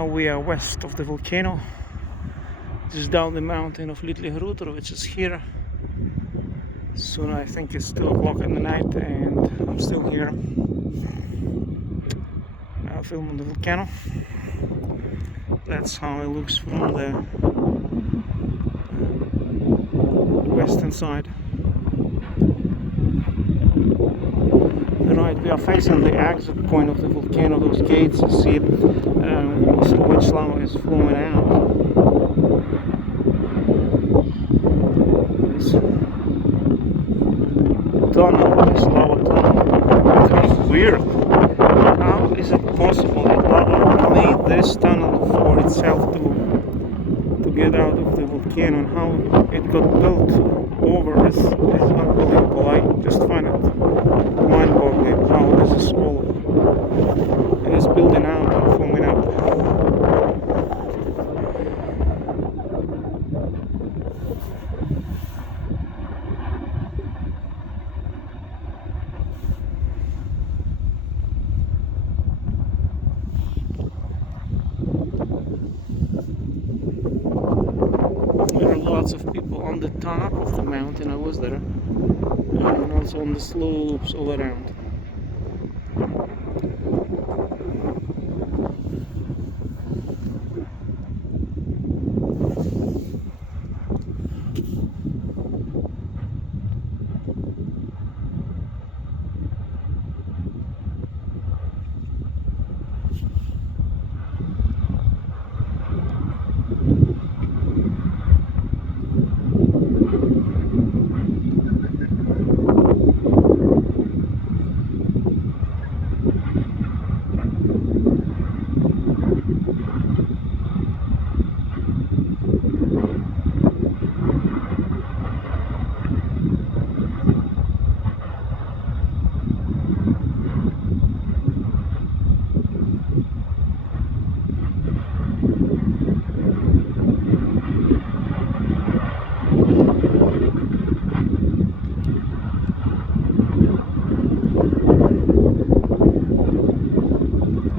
now we are west of the volcano, just down the mountain of Litlihrutur, which is here. Soon I think it's 2 o'clock in the night and I'm still here filming the volcano. That's how it looks from the western side. Right, we are facing the exit point of the volcano. Those gates, you see which lava is flowing out. This tunnel, this lava tunnel, kind of weird. How is it possible that lava made this tunnel for itself to get out of the volcano, and how it got built over is unbelievable. I just find it mind-boggling how this is all is building out and forming up. There are lots of people on the top of the mountain. I was there, and also on the slopes all around.